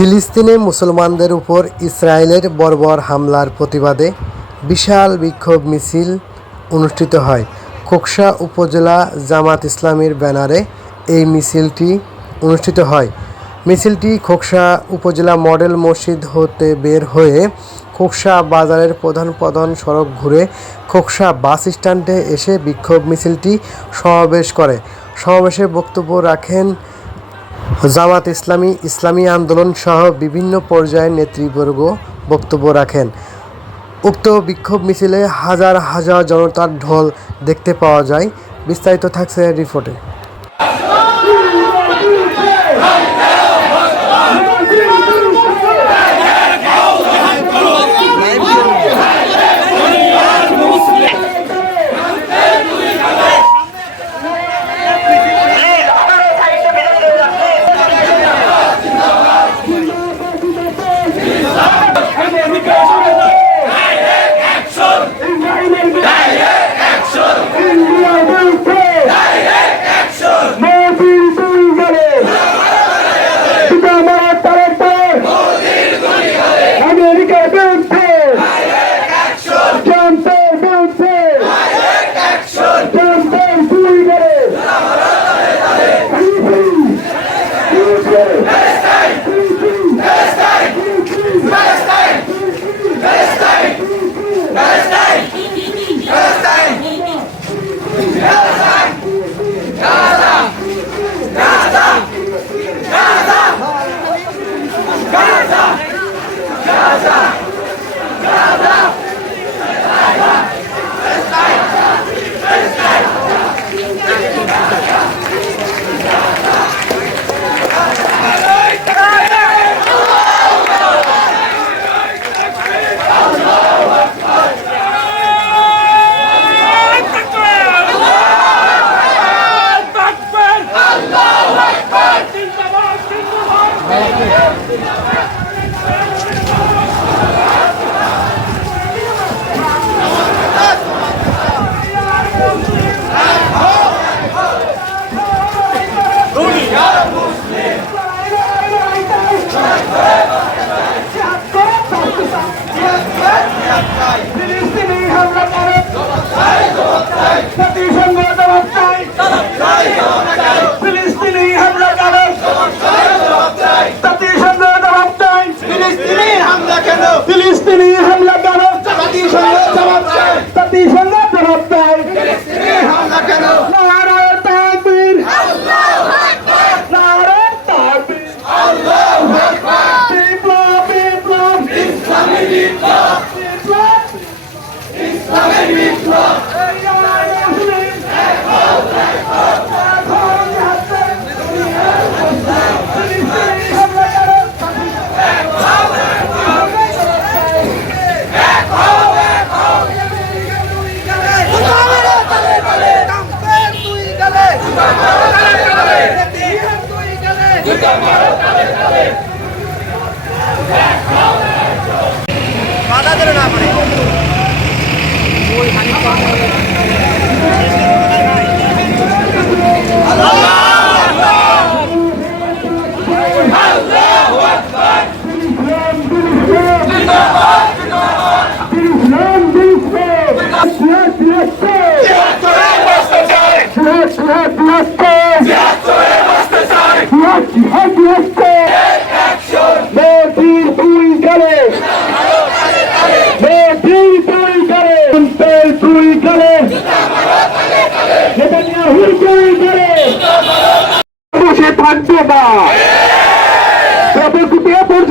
ফিলিস্তিনে মুসলমানদের উপর ইসরায়েলের বর্বর হামলার প্রতিবাদে বিশাল বিক্ষোভ মিছিল অনুষ্ঠিত হয়। খোকসা উপজেলা জামাত ইসলামীর ব্যানারে এই মিছিলটি অনুষ্ঠিত হয়। মিছিলটি খোকসা উপজেলা মডেল মসজিদ হতে বের হয়ে খোকসা বাজারের প্রধান সড়ক ঘুরে খোকসা বাস স্ট্যান্ডে এসে বিক্ষোভ মিছিলটি সমাবেশ করে। সমাবেশে বক্তব্য রাখেন জামাত ইসলামী, ইসলামী আন্দোলন সহ বিভিন্ন পর্যায়ের নেতৃবর্গ বক্তব্য রাখেন। উক্ত বিক্ষোভ মিছিলে হাজার হাজার জনতার ঢল দেখতে পাওয়া যায়। বিস্তারিত থাকছে রিপোর্টে।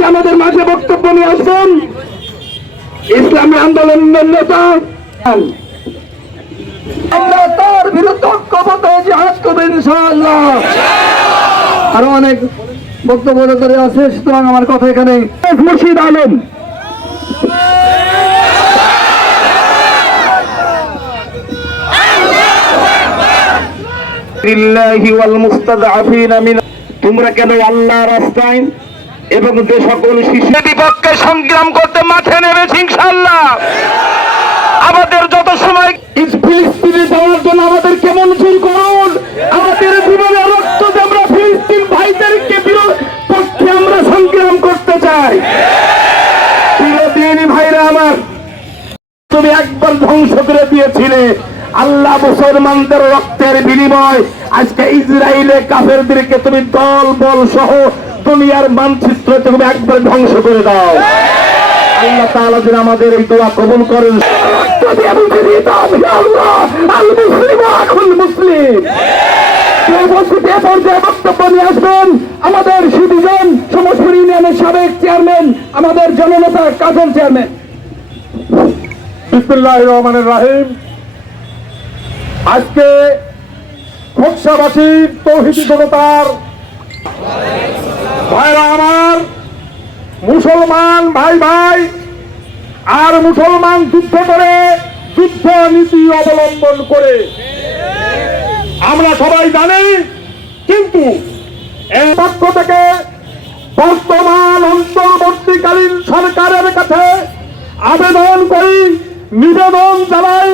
আমাদের মাঝে বক্তব্য নিয়ে আসবেন ইসলামী আন্দোলনের নেতা। আমরা তার বিরুদ্ধে ঐক্যবদ্ধ জিহাদ করব ইনশাআল্লাহ। আরো অনেক বক্তব্যকারী আছে, সুতরাং আমার কথা এখানে। মুর্শিদ আলম তোমরা কেন আল্লাহ রাস্তায় এবং যে সকল শিশুর বিপক্ষে সংগ্রাম করতে মাঠে নেমেছে ইনশাআল্লাহ। আমাদের যত সময় ফিলিস্তিনে যাওয়ার জন্য আমাদেরকে মঞ্জুর করুন। আমাদের জীবনে রক্ত আমরা ফিলিস্তিন ভাইদেরকে পক্ষে আমরা সংগ্রাম করতে তুমি একবার ধ্বংস করে দিয়েছিলে। আল্লাহ মুসলমানদের রক্তের বিনিময় আজকে ইসরায়েলে কাফেরদেরকে তুমি দল বল সহ দুনিয়ার মানচিত্র তুমি একবার ধ্বংস করে দাও। আল্লাহ তাআলা যেন আমাদের এই দোয়া কবুল করেন। মুসলিম বক্তব্য নিয়ে আসবেন আমাদের সিটিজেন সমষ্টি ইউনিয়নের সাবেক চেয়ারম্যান, আমাদের জননেতা কাজল চেয়ারম্যান। বিসমিল্লাহির রহমানির রহিম। আজকে খোকসাবাসী তৌহিদি জনতার ভাইরা আমার, মুসলমান ভাই ভাই আর মুসলমান যুদ্ধ করে, যুদ্ধ নীতি অবলম্বন করে আমরা সবাই জানি, কিন্তু এই পক্ষ থেকে বর্তমান অন্তর্বর্তীকালীন সরকারের কাছে আবেদন করি, নিবেদন জানাই,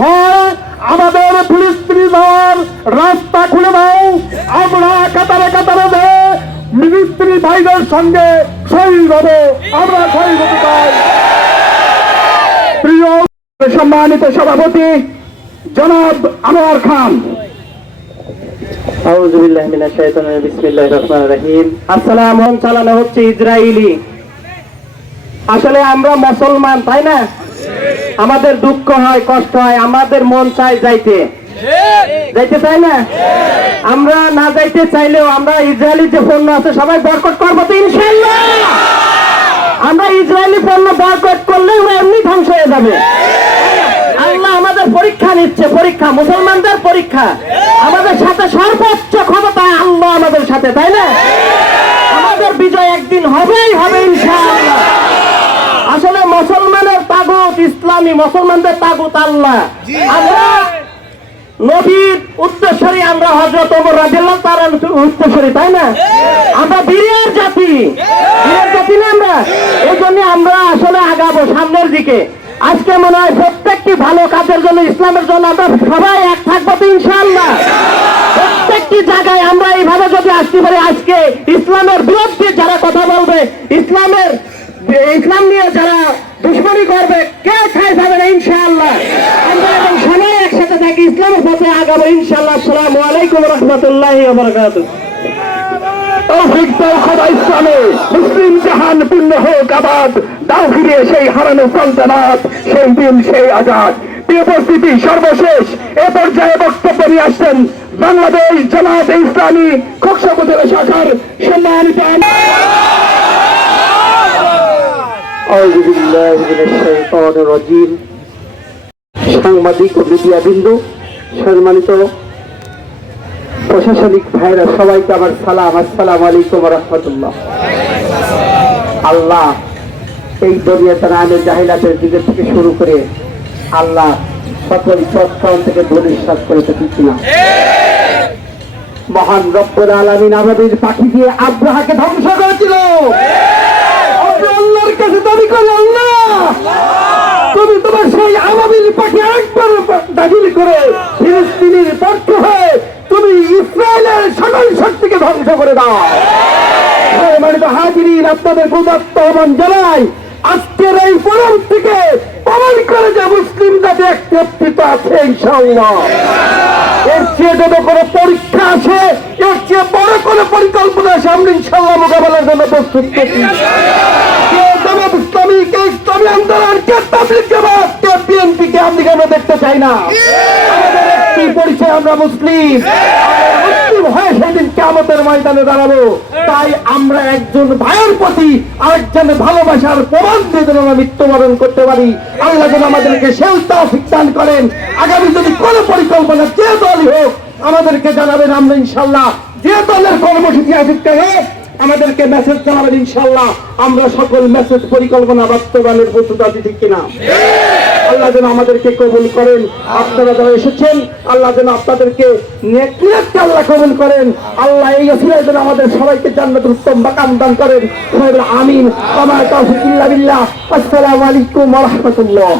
হয় আমাদের ফিলিস্তিনি যাওয়ার রাস্তা খুলে দাও, আমরা কাতারে কাতারে যে ফিলিস্তিনি ভাইদের সঙ্গে শহীদ হব, আমরা শহীদ হতে চাই। প্রিয় সম্মানিত সভাপতি জনাব আনোয়ার খান। আসসালাম চালানো হচ্ছে ইসরায়েলি। আসলে আমরা মুসলমান, তাই না? আমাদের দুঃখ হয়, কষ্ট হয়, আমাদের মন চায় যাইতে চাই না। আমরা না যাইতে চাইলেও আমরা ইসরায়েলি যে পণ্য আছে সবাই বয়কট করবো তো ইনশাআল্লাহ। আমরা ইসরায়েলি পণ্য বয়কট করলে ওরা এমনি ধ্বংস হয়ে যাবে। আল্লাহ আমাদের পরীক্ষা নিচ্ছে, পরীক্ষা, মুসলমানদের পরীক্ষা। আমাদের সাথে সর্বোচ্চ ক্ষমতায় আল্লাহ আমাদের সাথে, তাই না? আমাদের বিজয় একদিন হবেই হবে ইনশাআল্লাহ। আসলে মুসলমানের তাগুত ইসলামী, মুসলমানদের তাগুত আল্লাহ। আমরা নবীর উত্তরসূরি, আমরা হযরত ওমর রাদিয়াল্লাহু তাআলার উত্তরসূরি, তাই না? আমরা বীরের জাতি, বীরের জাতি না আমরা। এই জন্য আমরা আসলে আগাবো সামনের দিকে। আজকে মনে হয় প্রত্যেকটি ভালো কাজের জন্য, ইসলামের জন্য আমরা সবাই এক থাকবো তো ইনশাআল্লাহ। প্রত্যেকটি জায়গায় আমরা এইভাবে যদি আসতে পারি, আজকে ইসলামের বিরুদ্ধে যারা কথা বলবে, ইসলাম নিয়ে যারা দুশ্মনী করবে, কে খাই যাবে না ইনশাআল্লাহ। আমরা এবং সবাই একসাথে থাকি, ইসলামের পথে আগাবো ইনশাআল্লাহ। আসসালামু আলাইকুম ওয়া রাহমাতুল্লাহি ওয়া বারাকাতুহু। তৌফিক দাও খোদা ইসলামে, মুসলিম জাহান পূর্ণ হোক আবাদ, দাও ফিরে সেই হারানো সালতানাত, সেই দিন সেই আজাদ। প্রিয় উপস্থিতি, সর্বশেষ এ পর্যায়ে বক্তব্য নিয়ে আসছেন বাংলাদেশ জামায়াতে ইসলামী খোকসা উপজেলা শাখার সম্মানিত সাংবাদিক ও মিডিয়া বিন্দু, সম্মানিত প্রশাসনিক ভাইরা, সবাইকে আমার সালাম। আসসালামু আলাইকুম ওয়া রাহমাতুল্লাহ। আল্লাহ এই দুনিয়াতে আনে জাহিলাতের যুগের থেকে শুরু করে আল্লাহ সকল চট্টগ্রাম থেকে ধনিশ্বাস করেছে, ঠিক না? মহান রব্বুল আলামিন আবাবিল পাখি দিয়ে আব্রাহাকে ধ্বংস করেছিল। আল্লাহর কাছে দাবি করে, আল্লাহ তুমি তোমার সেই আবাবিল পাখি একবার দাখিল করে ফিলিস্তিনের পক্ষ হয়ে তুমি ইসরায়েলের সকল শক্তিকে ধ্বংস করে দাও। সম্মানিত হাজিরিন, আপনাদের উদাত্ত আহ্বান জানাই, আজকের এই ফোরাম থেকে প্রমাণ করে যে মুসলিম জাতি একত্রিত আছে ইনশাআল্লাহ। এর চেয়ে যদি কোনো পরীক্ষা আসে, এর চেয়ে বড় কোনো পরিকল্পনা আসে, আমরা ইনশাআল্লাহ মোকাবেলার জন্য প্রস্তুত থাকি। কে জামাত ইসলামী, কে ইসলামী আন্দোলন, কে তাবলীগ জামাত, কে বিএনপি, কে আমরা দেখতে চাই না। আমাদের একটি পরিচয়, আমরা মুসলিম। মুসলিম হয়ে সেদিন কিয়ামতের ময়দানে দাঁড়াবো। তাই আমরা একজন ভাইয়ের প্রতি আরেকজনের ভালোবাসার প্রমাণ দিয়ে যেন আমরা মৃত্যুবরণ করতে পারি। আল্লাহ যেন আমাদেরকে সেই তৌফিক দান করেন। আগামী যদি কোনো পরিকল্পনা যে দলই হোক আমাদেরকে জানাবেন, আমরা ইনশাআল্লাহ যে দলের কর্মসূচি আসতে হোক আমাদেরকে মেসেজ জানাবেন ইনশাআল্লাহ। আমরা সকল মেসেজ পরিকল্পনা বাস্তবায়নের প্রস্তুত আছি, ঠিক কিনা? আল্লাহ যেন আমাদেরকে কবুল করেন। আপনারা যারা এসেছেন, আল্লাহ যেন আপনাদেরকে নেকিয়াতকে আল্লাহ কবুল করেন। আল্লাহ এই ওসিলায় যেন আমাদের সবাইকে জান্নাতুল উত্তম মাকাম দান করেন। সবাই বলে আমিন। ওয়া তাওফিক ইল্লা বিল্লাহ। আসসালামু আলাইকুম ওয়া রাহমাতুল্লাহ।